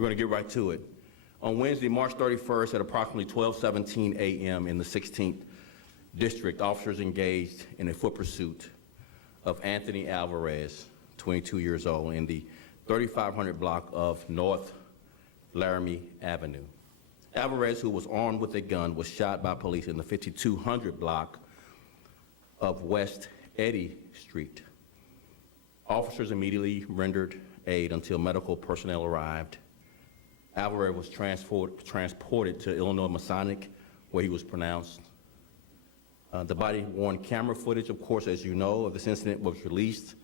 We're going to get right to it. On Wednesday, March 31st at approximately 12:17 a.m. in the 16th District, officers engaged in a foot pursuit of Anthony Alvarez, 22 years old, in the 3500 block of North Laramie Avenue. Alvarez, who was armed with a gun, was shot by police in the 5200 block of West Eddy Street. Officers immediately rendered aid until medical personnel arrived. Alvarez was transported to Illinois Masonic, where he was pronounced. The body-worn camera footage, of course, as you know, of this incident was released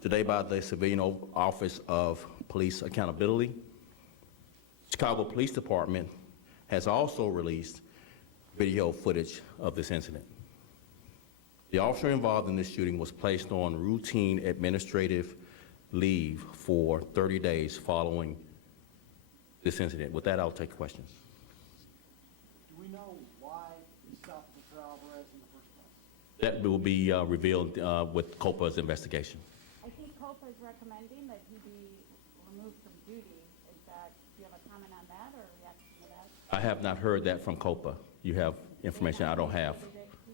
today by the Civilian Office of Police Accountability. Chicago Police Department has also released video footage of this incident. The officer involved in this shooting was placed on routine administrative leave for 30 days following this incident. With that, I'll take questions. Do we know why he stopped Mr. Alvarez in the first place? That will be revealed with COPA's investigation. I think COPA is recommending that he be removed from duty. Do you have a comment on that or a reaction to that? I have not heard that from COPA. You have information I don't have.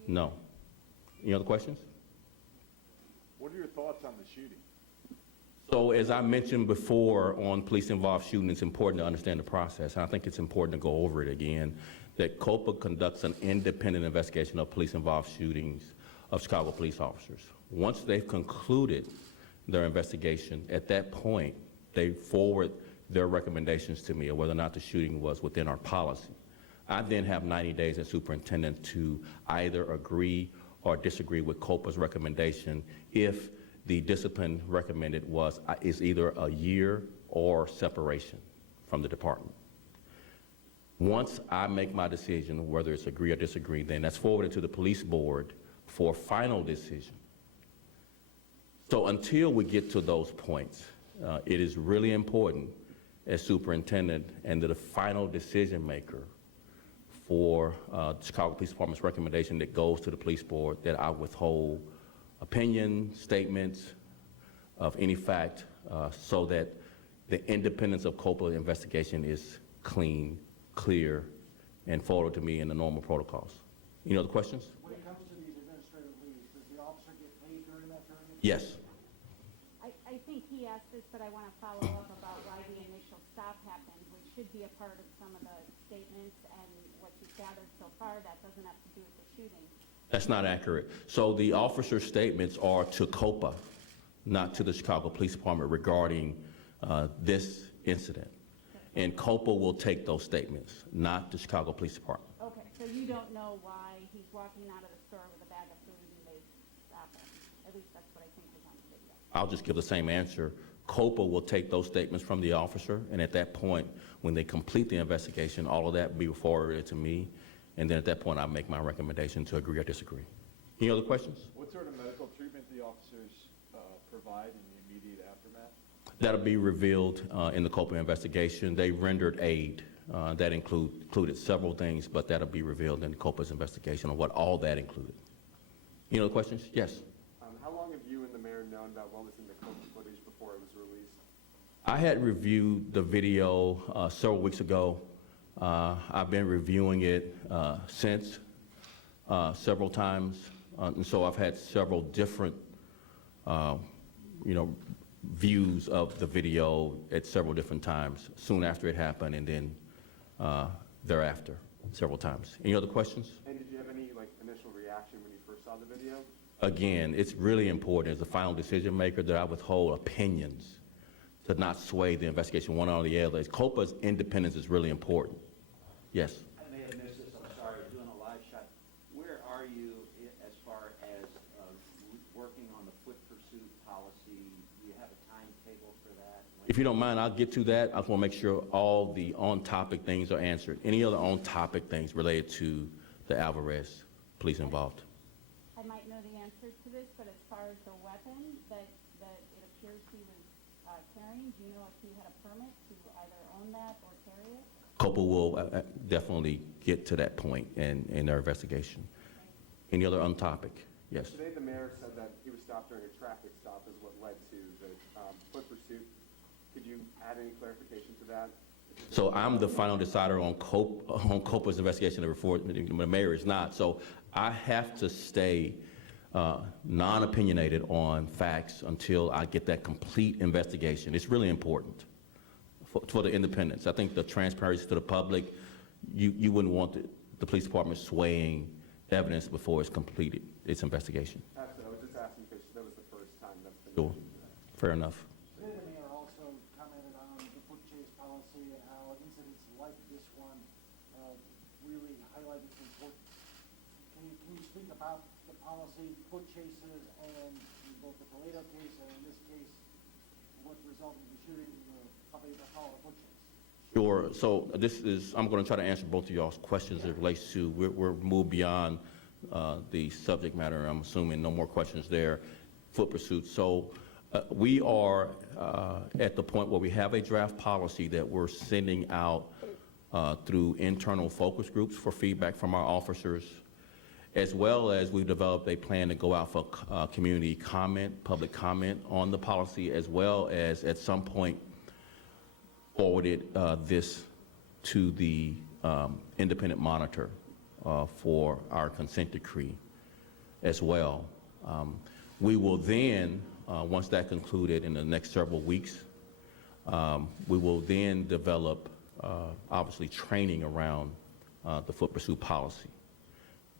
No. Any other questions? What are your thoughts on the shooting? So as I mentioned before on police-involved shooting, it's important to understand the process. And I think it's important to go over it again, that COPA conducts an independent investigation of police-involved shootings of Chicago police officers. Once they've concluded their investigation, at that point, they forward their recommendations to me of whether or not the shooting was within our policy. I then have 90 days as superintendent to either agree or disagree with COPA's recommendation if the discipline recommended is either a year or separation from the department. Once I make my decision, whether it's agree or disagree, then that's forwarded to the police board for final decision. So until we get to those points, it is really important as superintendent and the final decision maker for the Chicago Police Department's recommendation that goes to the police board that I withhold opinion, statements of any fact so that the independence of COPA investigation is clean, clear, and forwarded to me in the normal protocols. Any other questions? When it comes to these administrative leaves, does the officer get paid during that period? Yes. I think he asked this, but I want to follow up about why the initial stop happened, which should be a part of some of the statements and what you've gathered so far. That doesn't have to do with the shooting. That's not accurate. So the officer's statements are to COPA, not to the Chicago Police Department regarding this incident. And COPA will take those statements, not the Chicago Police Department. Okay, so you don't know why he's walking out of the store with a bag of food and they stop him. At least that's what I think was on the video. I'll just give the same answer. COPA will take those statements from the officer, and at that point, when they complete the investigation, all of that will be forwarded to me, and then at that point, I'll make my recommendation to agree or disagree. Any other questions? What sort of medical treatment do the officers provide in the immediate aftermath? That'll be revealed in the COPA investigation. They rendered aid. That included several things, but that'll be revealed in COPA's investigation on what all that included. Any other questions? Yes. How long have you and the mayor known about what was in the COPA footage before it was released? I had reviewed the video several weeks ago. I've been reviewing it since several times, and so I've had several different, views of the video at several different times, soon after it happened and then thereafter, several times. Any other questions? And did you have any initial reaction when you first saw the video? Again, it's really important as the final decision maker that I withhold opinions to not sway the investigation one or the other. COPA's independence is really important. Yes. I may have missed this, I'm sorry, doing a live shot. Where are you as far as working on the foot pursuit policy? Do you have a timetable for that? If you don't mind, I'll get to that. I just want to make sure all the on-topic things are answered. Any other on-topic things related to the Alvarez police involved? I might know the answers to this, but as far as the weapon that it appears he was carrying, do you know if he had a permit to either own that or carry it? COPA will definitely get to that point in their investigation. Any other on topic? Yes. Today the mayor said that he was stopped during a traffic stop is what led to the foot pursuit. Could you add any clarification to that? So I'm the final decider on COPA's investigation of reform. The mayor is not. So I have to stay non-opinionated on facts until I get that complete investigation. It's really important for the independence. I think the transparency to the public, you wouldn't want the police department swaying evidence before it's completed its investigation. Absolutely. I was just asking because that was the first time that's been Sure. mentioned today. Fair enough. Today, the mayor also commented on the foot chase policy and how incidents like this one really highlighted its importance. Can you speak about the policy, foot chases, and in both the Toledo case and in this case, what resulted in the shooting, probably they call it a foot chase? Sure. So I'm going to try to answer both of y'all's questions as it relates to, we're moved beyond the subject matter. I'm assuming no more questions there. Foot pursuit. So we are at the point where we have a draft policy that we're sending out through internal focus groups for feedback from our officers, as well as we've developed a plan to go out for community comment, public comment on the policy, as well as at some point forwarded this to the independent monitor for our consent decree as well. We will then, once that concluded in the next several weeks, we will then develop, obviously, training around the foot pursuit policy.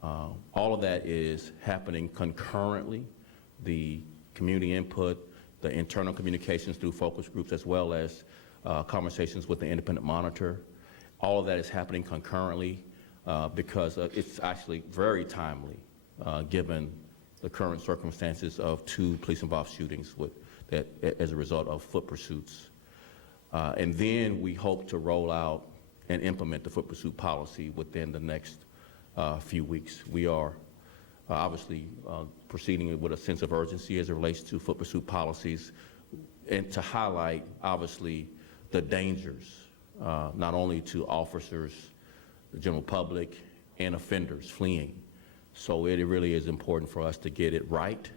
All of that is happening concurrently. The community input, the internal communications through focus groups, as well as conversations with the independent monitor. All of that is happening concurrently because it's actually very timely given the current circumstances of 2 police-involved shootings as a result of foot pursuits. And then we hope to roll out and implement the foot pursuit policy within the next few weeks. We are obviously proceeding with a sense of urgency as it relates to foot pursuit policies and to highlight, obviously, the dangers, not only to officers, the general public, and offenders fleeing. So it really is important for us to get it right.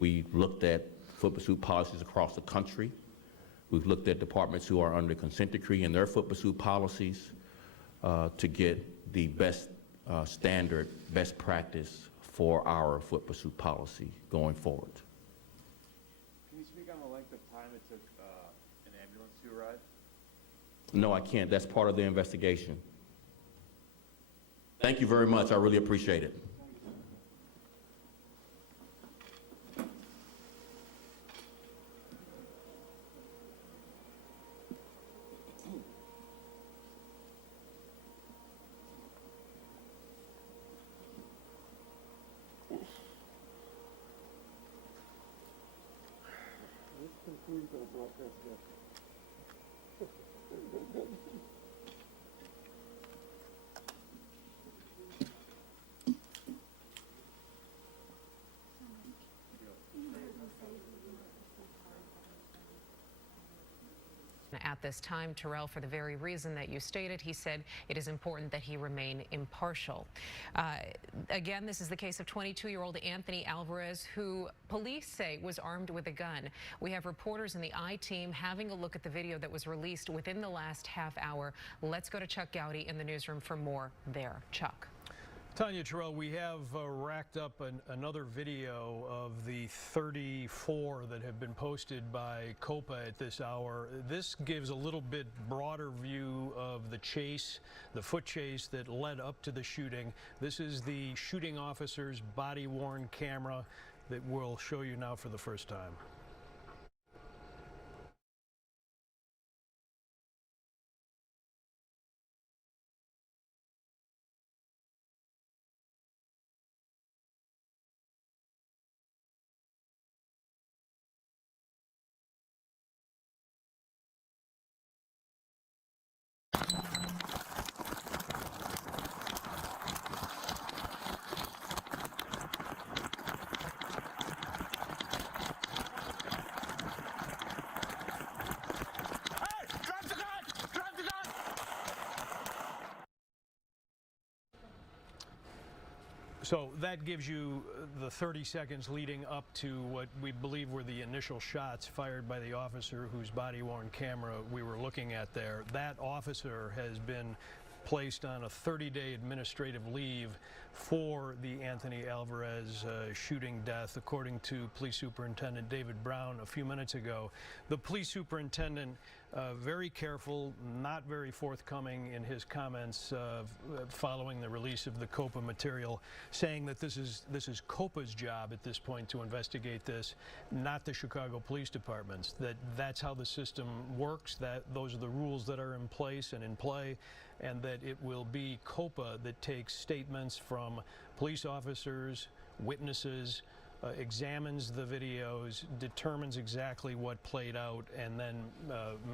We looked at foot pursuit policies across the country. We've looked at departments who are under consent decree and their foot pursuit policies to get the best standard, best practice for our foot pursuit policy going forward. Can you speak on the length of time it took an ambulance to arrive? No, I can't. That's part of the investigation. Thank you very much. I really appreciate it. This concludes our broadcast session. At this time, Terrell, for the very reason that you stated, he said it is important that he remain impartial. Again, this is the case of 22-year-old Anthony Alvarez, who police say was armed with a gun. We have reporters in the I-team having a look at the video that was released within the last half hour. Let's go to Chuck Gowdy in the newsroom for more there. Chuck. Tanya, Terrell, we have racked up another video of the 34 that have been posted by COPA at this hour. This gives a little bit broader view of the chase, the foot chase that led up to the shooting. This is the shooting officer's body-worn camera that we'll show you now for the first time. So that gives you the 30 seconds leading up to what we believe were the initial shots fired by the officer whose body-worn camera we were looking at there. That officer has been placed on a 30-day administrative leave for the Anthony Alvarez shooting death, according to Police Superintendent David Brown a few minutes ago. The police superintendent, very careful, not very forthcoming in his comments following the release of the COPA material, saying that this is COPA's job at this point to investigate this, not the Chicago Police Department's. That's how the system works, that those are the rules that are in place and in play, and that it will be COPA that takes statements from police officers, witnesses, examines the videos, determines exactly what played out, and then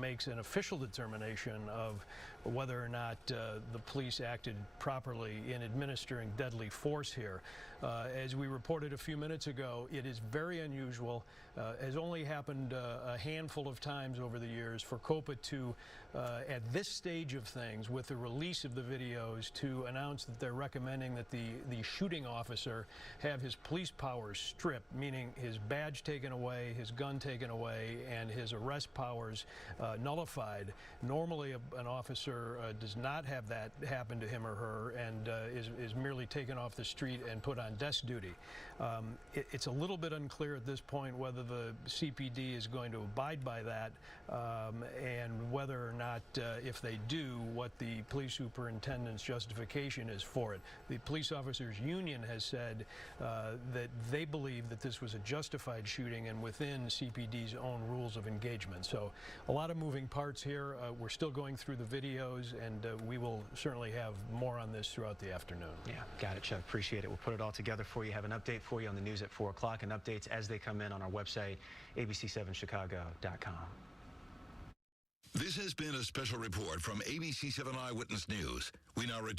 makes an official determination of whether or not the police acted properly in administering deadly force here. As we reported a few minutes ago, it is very unusual, has only happened a handful of times over the years for COPA to, at this stage of things, with the release of the videos, to announce that they're recommending that the shooting officer have his police powers stripped, meaning his badge taken away, his gun taken away, and his arrest powers nullified. Normally, an officer does not have that happen to him or her and is merely taken off the street and put on desk duty. It's a little bit unclear at this point whether the CPD is going to abide by that and whether or not, if they do, what the police superintendent's justification is for it. The Police Officers Union has said that they believe that this was a justified shooting and within CPD's own rules of engagement. So a lot of moving parts here. We're still going through the videos, and we will certainly have more on this throughout the afternoon. Yeah, got it, Chuck. Appreciate it. We'll put it all together for you. Have an update for you on the news at 4 o'clock, and updates as they come in on our website, abc7chicago.com. This has been a special report from ABC7 Eyewitness News. We now return